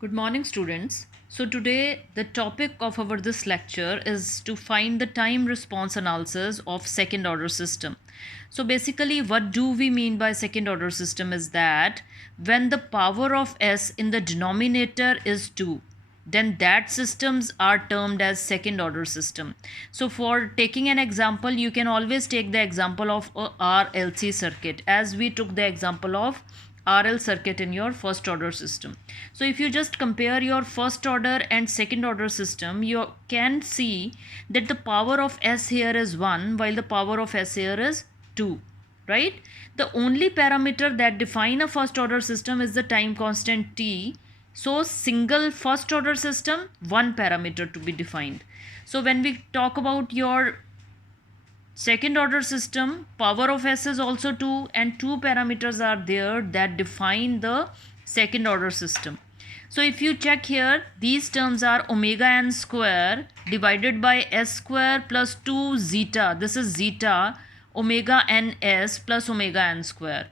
Good morning, students. So today the topic of our this lecture is to find the time response analysis of second order system. So basically what do we mean by second order system is that when the power of s in the denominator is 2, then that systems are termed as second order system. So for taking an example, you can always take the example of a RLC circuit, as we took the example of RL circuit in your first order system. So if you just compare your first order and second order system, you can see that the power of S here is 1 while the power of S here is 2, right? The only parameter that define a first order system is the time constant T. So single first order system, one parameter to be defined. So when we talk about your second order system, power of s is also 2 and two parameters are there that define the second order system. So if you check here, these terms are omega n square divided by s square plus 2 zeta. This is zeta omega n s plus omega n square.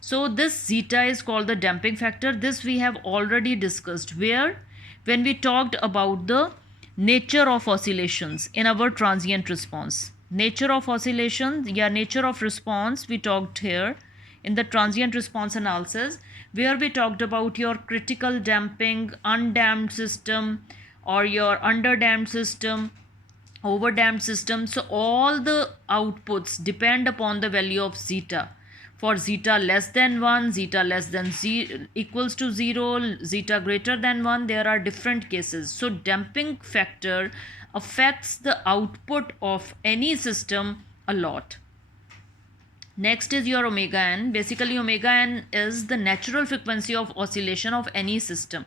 So this zeta is called the damping factor. This we have already discussed where when we talked about the nature of oscillations in our transient response. Nature of oscillation, nature of response we talked here in the transient response analysis, where we talked about your critical damping, undamped system, or your underdamped system, overdamped system. So all the outputs depend upon the value of zeta. For zeta less than 1, zeta less than equals to 0, zeta greater than 1, there are different cases. So damping factor affects the output of any system a lot. Next is your omega n. Basically omega n is the natural frequency of oscillation of any system.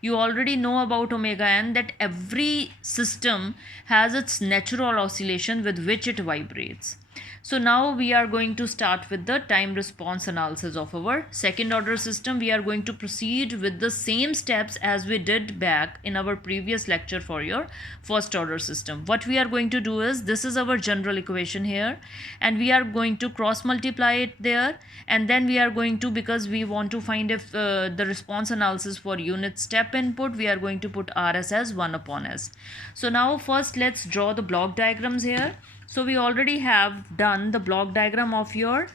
You already know about omega n, that every system has its natural oscillation with which it vibrates. So now we are going to start with the time response analysis of our second order system. We are going to proceed with the same steps as we did back in our previous lecture for your first order system. What we are going to do is, this is our general equation here and we are going to cross multiply it there, and then we are going to, because we want to find if the response analysis for unit step input, we are going to put RS as 1 upon S. So now first let's draw the block diagrams here. So we already have done the block diagram of your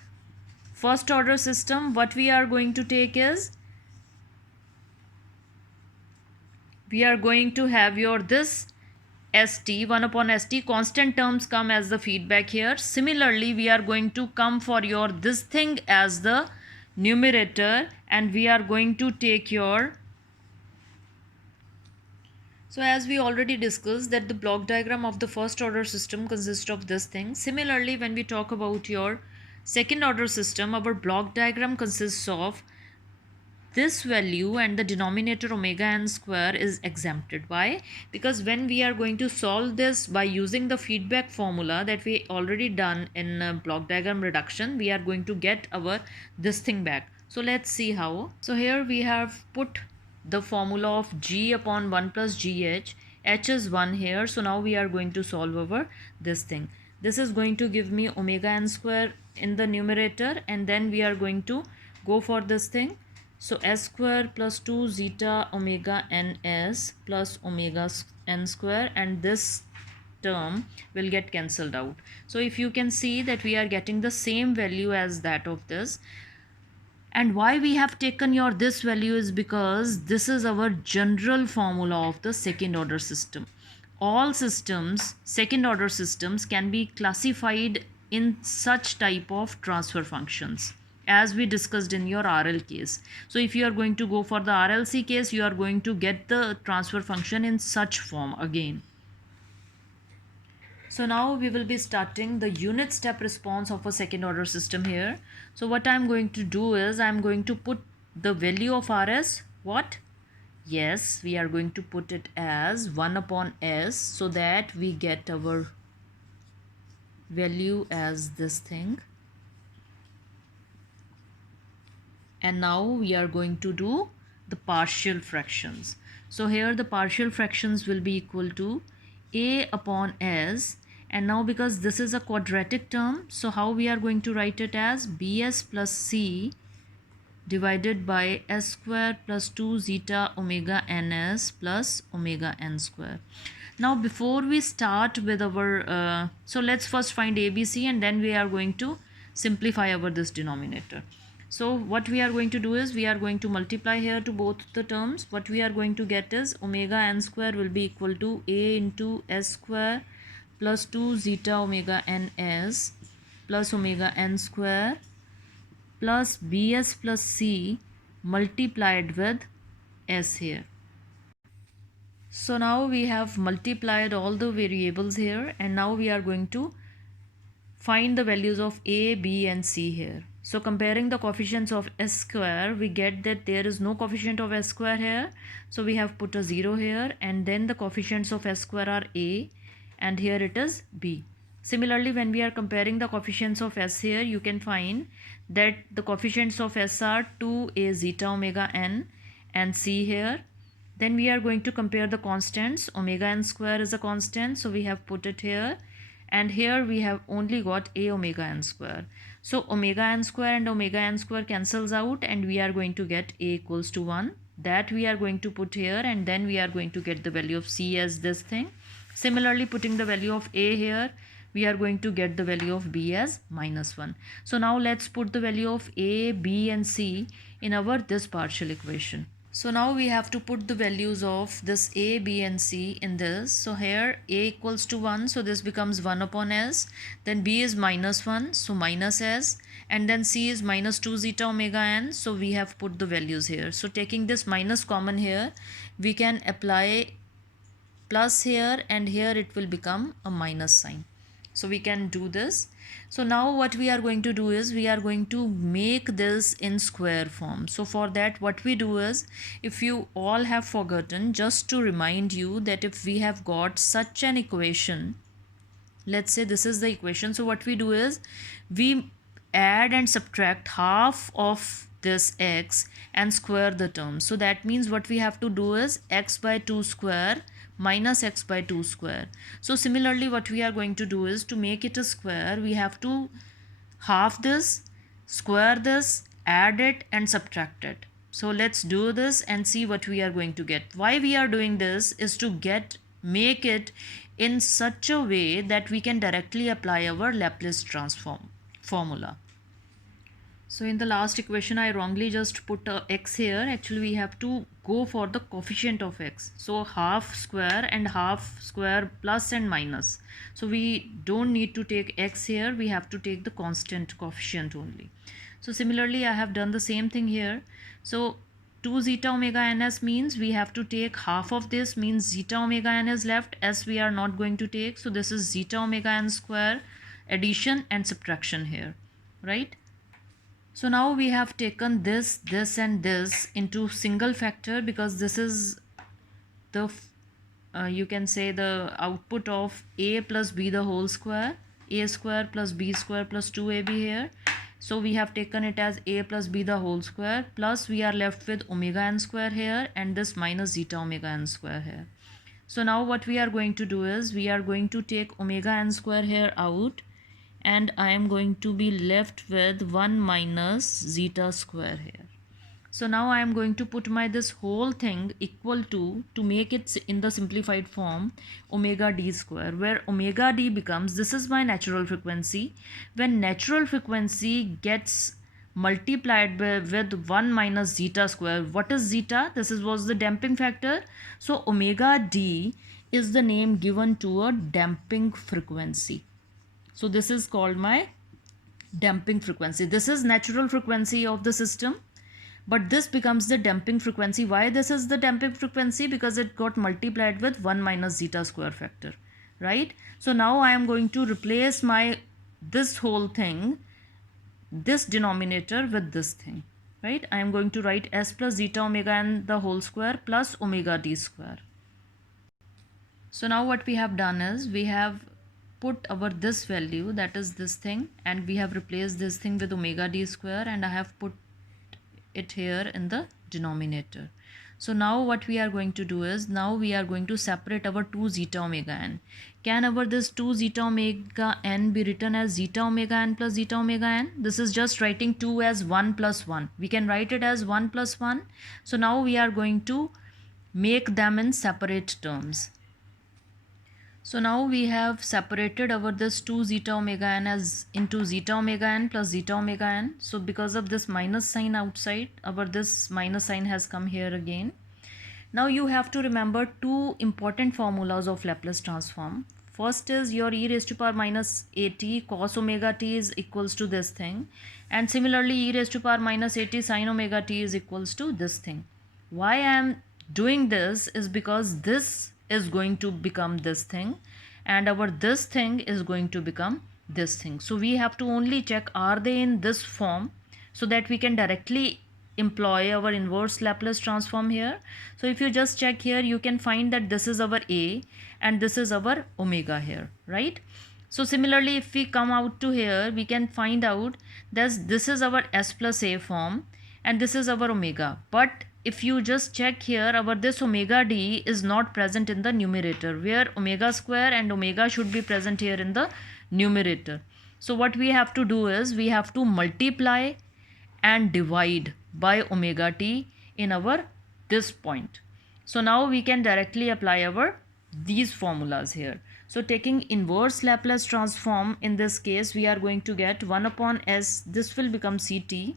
first order system. What we are going to take is, we are going to have your this st 1 upon st, constant terms come as the feedback here. Similarly we are going to come for your this thing as the numerator, and we are going to take your, so as we already discussed that the block diagram of the first order system consists of this thing. Similarly, when we talk about your second order system, our block diagram consists of this value, and the denominator omega n square is exempted. Why? Because when we are going to solve this by using the feedback formula that we already done in block diagram reduction, we are going to get our this thing back. So let's see how. So here we have put the formula of g upon 1 plus gh. H is 1 here, so now we are going to solve over this thing. This is going to give me omega n square in the numerator, and then we are going to go for this thing. So s square plus 2 zeta omega ns plus omega n square, and this term will get cancelled out. So if you can see that we are getting the same value as that of this. And why we have taken your this value is because this is our general formula of the second order system. All systems, second order systems, can be classified in such type of transfer functions as we discussed in your RL case. So if you are going to go for the RLC case, you are going to get the transfer function in such form again. So now we will be starting the unit step response of a second order system here. So what I'm going to do is, I'm going to put the value of RS, what? Yes, we are going to put it as 1 upon S, so that we get our value as this thing. And now we are going to do the partial fractions. So here the partial fractions will be equal to A upon S. And now because this is a quadratic term, so how we are going to write it as bs plus c divided by s square plus 2 zeta omega ns plus omega n square. Now before we start with our so let's first find ABC, and then we are going to simplify our this denominator. So what we are going to do is we are going to multiply here to both the terms. What we are going to get is omega n square will be equal to a into s square plus 2 zeta omega ns plus omega n square plus bs plus c multiplied with s here. So now we have multiplied all the variables here, and now we are going to find the values of a, b and c here. So comparing the coefficients of s square, we get that there is no coefficient of s square here. So we have put a 0 here, and then the coefficients of s square are a, and here it is b. Similarly, when we are comparing the coefficients of s here, you can find that the coefficients of s are 2a zeta omega n and c here. Then we are going to compare the constants. Omega n square is a constant, so we have put it here, and here we have only got a omega n square. So omega n square and omega n square cancels out, and we are going to get a equals to 1. That we are going to put here, and then we are going to get the value of c as this thing. Similarly, putting the value of a here, we are going to get the value of b as -1. So now let's put the value of a, b and c in our this partial equation. So now we have to put the values of this a, b and c in this. So here a equals to 1, so this becomes 1 upon s. Then b is -1, so minus s. And then c is -2 zeta omega n, so we have put the values here. So taking this minus common here, we can apply plus here, and here it will become a minus sign. So we can do this. So now what we are going to do is we are going to make this in square form. So for that, what we do is, if you all have forgotten, just to remind you that if we have got such an equation, let's say this is the equation. So what we do is we add and subtract half of this x and square the term. So that means what we have to do is x by 2 square minus x by 2 square. So similarly, what we are going to do is, to make it a square, we have to half this, square this, add it and subtract it. So let's do this and see what we are going to get. Why we are doing this is to make it in such a way that we can directly apply our Laplace transform formula. So in the last equation, I wrongly just put x here. Actually, we have to go for the coefficient of x. So half square and half square plus and minus. So we don't need to take x here. We have to take the constant coefficient only. So similarly, I have done the same thing here. So 2 zeta omega ns means we have to take half of this, means zeta omega n is left, as we are not going to take. So this is zeta omega n square, addition and subtraction here, right? So now we have taken this, this and this into single factor, because this is the you can say the output of a plus b the whole square, a square plus b square plus 2ab here. So we have taken it as a plus b the whole square, plus we are left with omega n square here, and this minus zeta omega n square here. So now what we are going to do is we are going to take omega n square here out, and I am going to be left with 1 minus zeta square here. So now I am going to put my this whole thing equal to make it in the simplified form, omega d square, where omega d becomes, this is my natural frequency. When natural frequency gets multiplied with 1 minus zeta square, what is zeta? This was the damping factor. So omega d is the name given to a damping frequency. So this is called my damping frequency. This is natural frequency of the system, but this becomes the damping frequency. Why this is the damping frequency? Because it got multiplied with 1 minus zeta square factor, right? So now I am going to replace this whole thing, this denominator with this thing, right? I am going to write s plus zeta omega n the whole square plus omega d square. So now what we have done is we have put our this value, that is this thing, and we have replaced this thing with omega d square, and I have put it here in the denominator. So now what we are going to do is, now we are going to separate our 2 zeta omega n. Can our this 2 zeta omega n be written as zeta omega n plus zeta omega n? This is just writing 2 as 1 plus 1. We can write it as 1 plus 1. So now we are going to make them in separate terms. So now we have separated our this 2 zeta omega n as into zeta omega n plus zeta omega n. So because of this minus sign outside, our this minus sign has come here again. Now you have to remember two important formulas of Laplace transform. First is your e raised to power minus at cos omega t is equals to this thing, and similarly e raised to power minus at sin omega t is equals to this thing. Why I am doing this is because this is going to become this thing and our this thing is going to become this thing. So we have to only check are they in this form so that we can directly employ our inverse Laplace transform here. So if you just check here, you can find that this is our a and this is our omega here, right? So similarly, if we come out to here, we can find out that this is our s plus a form and this is our omega. But if you just check here, our this omega d is not present in the numerator, where omega square and omega should be present here in the numerator. So what we have to do is we have to multiply and divide by omega t in our this point. So now we can directly apply our these formulas here. So taking inverse Laplace transform, in this case we are going to get 1 upon s, this will become ct,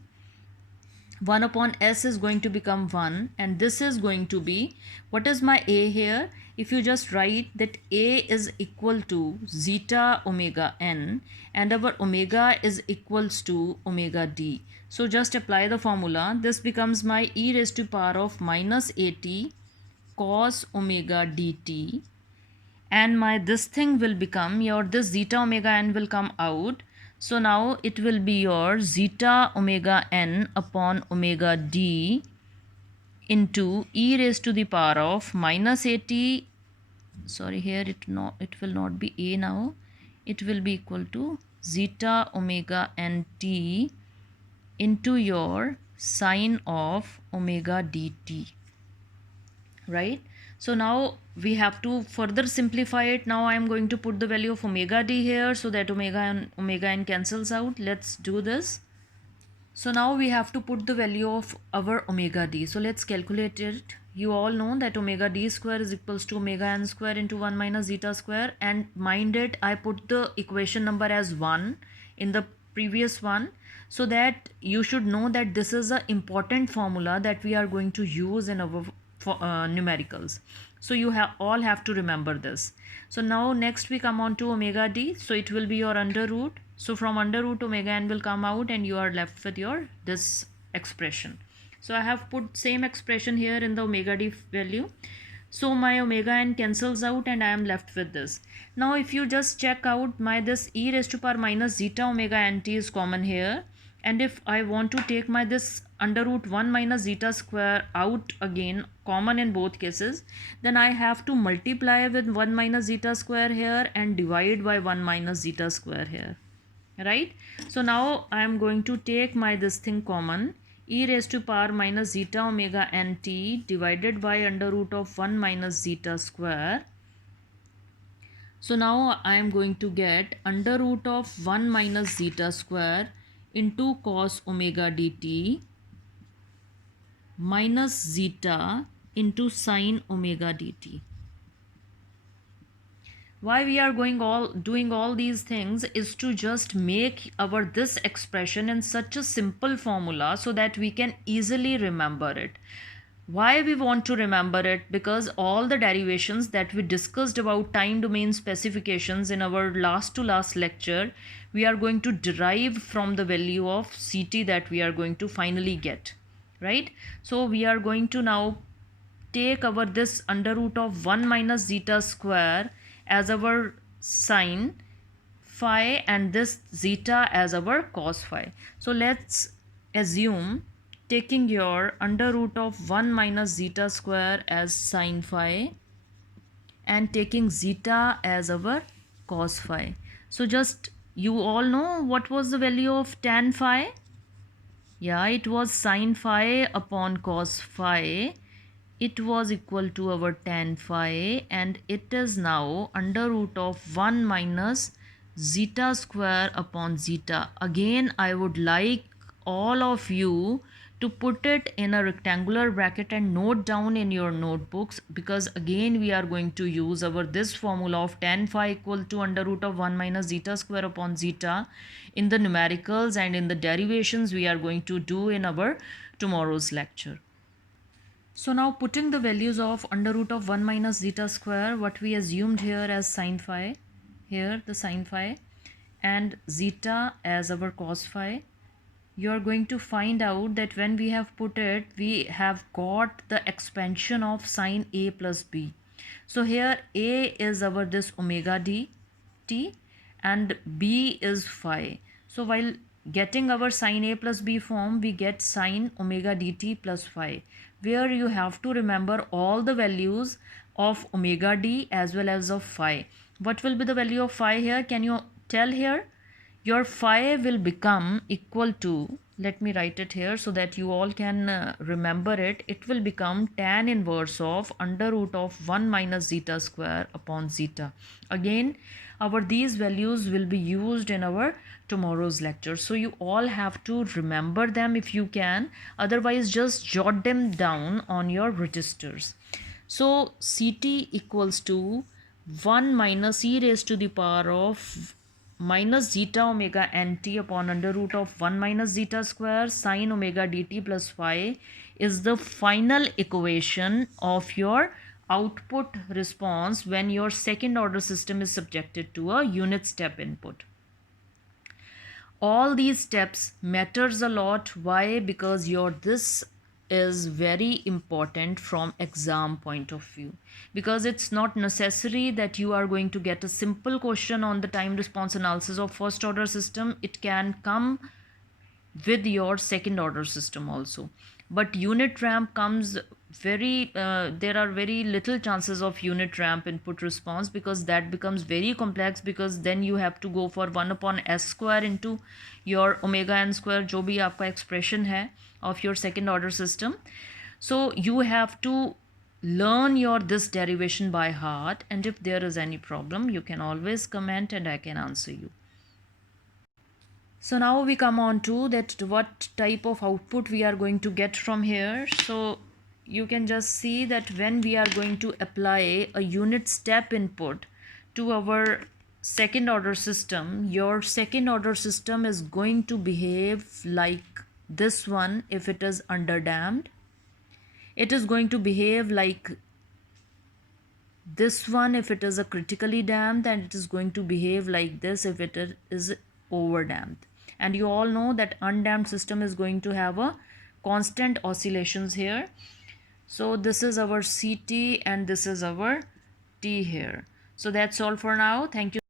1 upon s is going to become 1, and this is going to be, what is my a here? If you just write that a is equal to zeta omega n and our omega is equals to omega d. So just apply the formula. This becomes my e raised to power of minus at cos omega dt, and my this thing will become your this zeta omega n will come out. So now it will be your zeta omega n upon omega d into e raised to the power of minus at, sorry here it will not be a now, it will be equal to zeta omega n t into your sine of omega dt, right? So now we have to further simplify it. Now I am going to put the value of omega d here so that omega n cancels out. Let's do this. So now we have to put the value of our omega d. So let's calculate it. You all know that omega d square is equals to omega n square into 1 minus zeta square, and mind it, I put the equation number as 1 in the previous one, so that you should know that this is an important formula that we are going to use in our numericals. So you all have to remember this. So now next we come on to omega d. So it will be your under root. So from under root omega n will come out and you are left with your this expression. So I have put same expression here in the omega d value. So my omega n cancels out and I am left with this. Now if you just check out, my this e raised to power minus zeta omega n t is common here. And if I want to take my this under root 1 minus zeta square out again, common in both cases, then I have to multiply with 1 minus zeta square here and divide by 1 minus zeta square here, right? So now I am going to take my this thing common, e raised to power minus zeta omega n t divided by under root of 1 minus zeta square. So now I am going to get under root of 1 minus zeta square into cos omega dt minus zeta into sine omega dt. Why we are doing all these things is to just make our this expression in such a simple formula so that we can easily remember it. Why we want to remember it? Because all the derivations that we discussed about time domain specifications in our last to last lecture, we are going to derive from the value of ct that we are going to finally get, right? So we are going to now take our this under root of 1 minus zeta square as our sine phi and this zeta as our cos phi. So let's assume taking your under root of 1 minus zeta square as sine phi and taking zeta as our cos phi. So just you all know what was the value of tan phi? Yeah, it was sine phi upon cos phi it was equal to our tan phi, and it is now under root of 1 minus zeta square upon zeta. Again, I would like all of you to put it in a rectangular bracket and note down in your notebooks, because again we are going to use our this formula of tan phi equal to under root of 1 minus zeta square upon zeta in the numericals and in the derivations we are going to do in our tomorrow's lecture. So now putting the values of under root of 1 minus zeta square, what we assumed here as sine phi, here the sine phi, and zeta as our cos phi, you are going to find out that when we have put it, we have got the expansion of sine A plus B. So here A is our this omega d t and B is phi. So while getting our sine A plus B form, we get sine omega dt plus phi, where you have to remember all the values of omega d as well as of phi. What will be the value of phi here? Can you tell here? Your phi will become equal to, let me write it here so that you all can remember it. It will become tan inverse of under root of 1 minus zeta square upon zeta. Again, these values will be used in our tomorrow's lecture, so you all have to remember them if you can, otherwise just jot them down on your registers. So Ct equals to 1 minus e raised to the power of minus zeta omega nt upon under root of 1 minus zeta square sine omega dt plus phi is the final equation of your output response when your second order system is subjected to a unit step input. All these steps matters a lot. Why? Because your this is very important from exam point of view, because it's not necessary that you are going to get a simple question on the time response analysis of first order system. It can come with your second order system also, but unit ramp comes there are very little chances of unit ramp input response, because that becomes very complex, because then you have to go for 1 upon s square into your omega n square जो भी आपका expression है of your second order system. So you have to learn your this derivation by heart, and if there is any problem you can always comment and I can answer you. So now we come on to that what type of output we are going to get from here. So you can just see that when we are going to apply a unit step input to our second order system, your second order system is going to behave like this one if it is underdamped. It is going to behave like this one if it is a critically damped, and it is going to behave like this if it is overdamped. And you all know that undamped system is going to have a constant oscillations here. So this is our Ct and this is our T here. So that's all for now. Thank you.